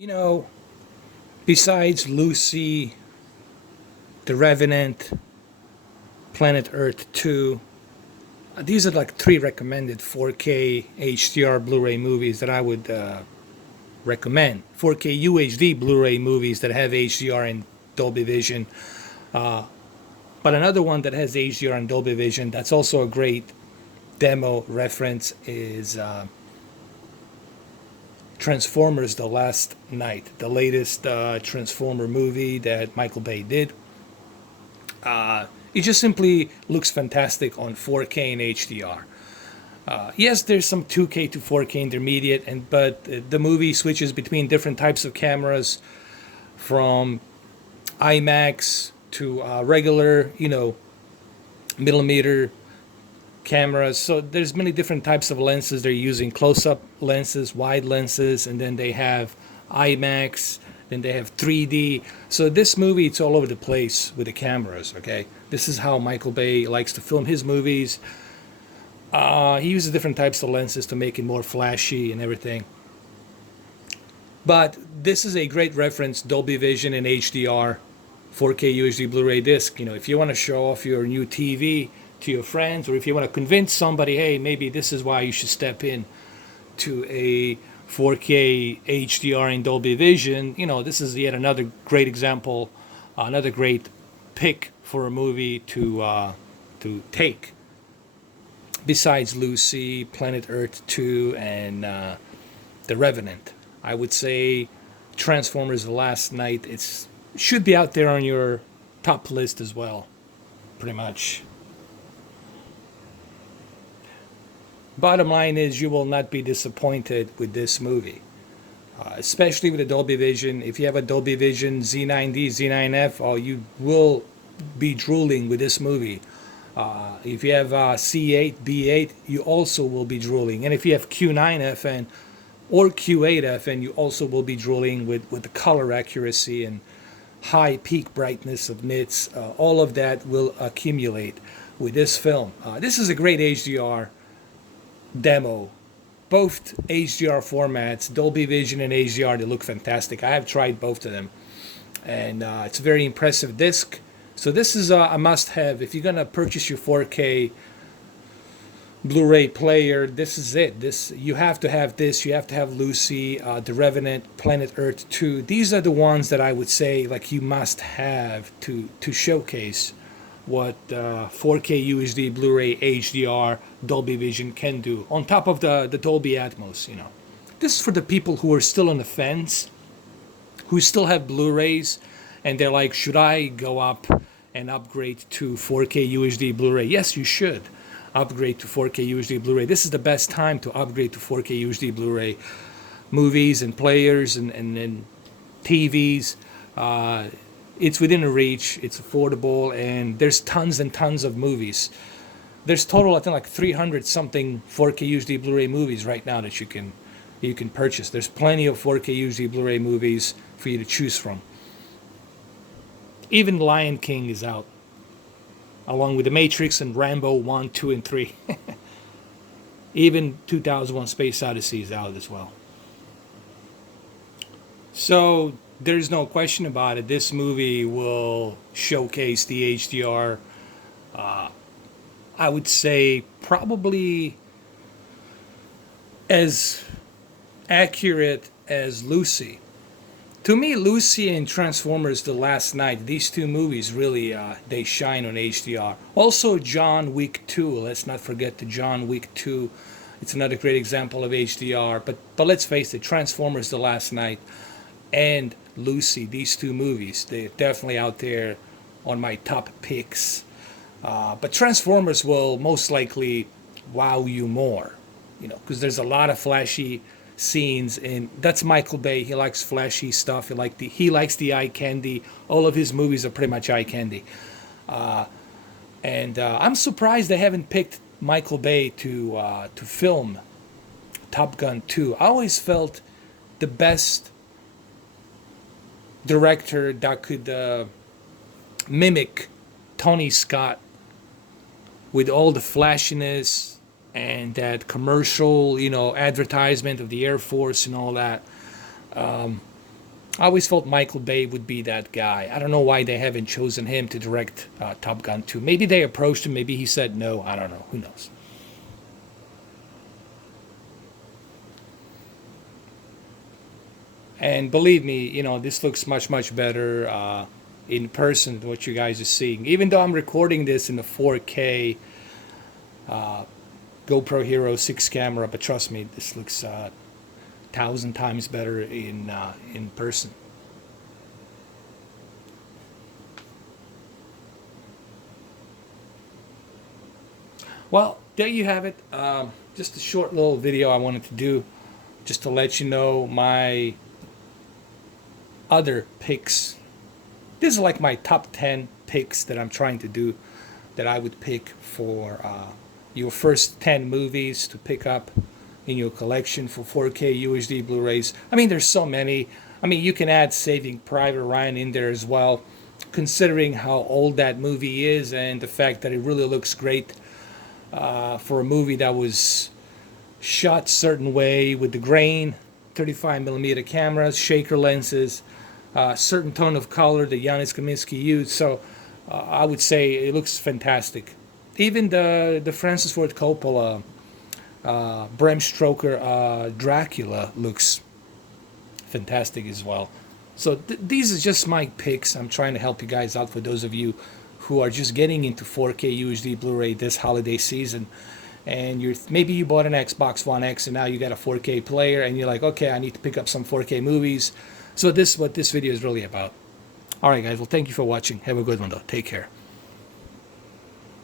You know, besides Lucy, The Revenant, Planet Earth 2, these are like three recommended 4K HDR Blu-ray movies that I would recommend. 4K UHD Blu-ray movies that have HDR and Dolby Vision. But another one that has HDR and Dolby Vision that's also a great demo reference is Transformers: The Last Night, the latest Transformer movie that Michael Bay did. It just simply looks fantastic on 4K and HDR. Yes, there's some 2K to 4K intermediate, but the movie switches between different types of cameras, from IMAX to regular, millimeter cameras. So there's many different types of lenses. They're using close-up lenses, wide lenses, and then they have IMAX, then they have 3D. So this movie, it's all over the place with the cameras, okay? This is how Michael Bay likes to film his movies. He uses different types of lenses to make it more flashy and everything. But this is a great reference, Dolby Vision and HDR, 4K UHD Blu-ray disc. If you want to show off your new TV to your friends, or if you want to convince somebody, hey, maybe this is why you should step in to a 4K HDR and Dolby Vision, this is yet another great example, another great pick for a movie to take. Besides Lucy, Planet Earth 2, and The Revenant, I would say Transformers: The Last Night. It should be out there on your top list as well, pretty much. Bottom line is, you will not be disappointed with this movie, especially with the Dolby Vision. If you have a Dolby Vision Z9D, Z9F, oh, you will be drooling with this movie. If you have C8, B8, you also will be drooling. And if you have Q9FN or Q8FN, you also will be drooling with the color accuracy and high peak brightness of nits. All of that will accumulate with this film. This is a great HDR demo. Both HDR formats, Dolby Vision and HDR, they look fantastic. I have tried both of them, and it's a very impressive disc. So this is a must-have. If you're gonna purchase your 4K Blu-ray player, this is it. You have to have this. You have to have Lucy, The Revenant, Planet Earth 2. These are the ones that I would say like you must have to showcase what 4K UHD Blu-ray HDR Dolby Vision can do. On top of the Dolby Atmos, This is for the people who are still on the fence, who still have Blu-rays, and they're like, should I go up and upgrade to 4K UHD Blu-ray? Yes, you should upgrade to 4K UHD Blu-ray. This is the best time to upgrade to 4K UHD Blu-ray movies and players and TVs. It's within a reach, it's affordable, and there's tons and tons of movies. There's total, I think, like 300 something 4K UHD Blu-ray movies right now that you can purchase. There's plenty of 4K UHD Blu-ray movies for you to choose from. Even Lion King is out, along with The Matrix and Rambo 1, 2, and 3. Even 2001 Space Odyssey is out as well. So there's no question about it. This movie will showcase the HDR. I would say probably as accurate as Lucy. To me, Lucy and Transformers: The Last Night, these two movies really, they shine on HDR. Also, John Wick 2, let's not forget the John Wick 2. It's another great example of HDR. But let's face it, Transformers: The Last Night and Lucy, these two movies, they're definitely out there on my top picks. But Transformers will most likely wow you more, because there's a lot of flashy scenes, and that's Michael Bay. He likes flashy stuff. He likes the eye candy. All of his movies are pretty much eye candy. And I'm surprised they haven't picked Michael Bay to film Top Gun 2. I always felt the best director that could mimic Tony Scott with all the flashiness and that commercial, advertisement of the Air Force and all that. I always thought Michael Bay would be that guy. I don't know why they haven't chosen him to direct Top Gun 2. Maybe they approached him. Maybe he said no. I don't know. Who knows? And believe me, you know, this looks much, much better in person than what you guys are seeing. Even though I'm recording this in the 4K GoPro Hero 6 camera, but trust me, this looks 1,000 times better in person. Well, there you have it. Just a short little video I wanted to do just to let you know my other picks. This is like my top 10 picks that I'm trying to do, that I would pick for your first 10 movies to pick up in your collection for 4K UHD Blu-rays. I mean, there's so many. I mean, you can add Saving Private Ryan in there as well, considering how old that movie is and the fact that it really looks great for a movie that was shot certain way with the grain, 35mm cameras, shaker lenses, certain tone of color that Yanis Kaminski used. So I would say it looks fantastic. Even the Francis Ford Coppola, Bram Stoker Dracula looks fantastic as well. So these are just my picks. I'm trying to help you guys out for those of you who are just getting into 4K UHD Blu-ray this holiday season. And maybe you bought an Xbox One X and now you got a 4K player and you're like, okay, I need to pick up some 4K movies. So this is what this video is really about. All right, guys. Well, thank you for watching. Have a good one, though. Take care.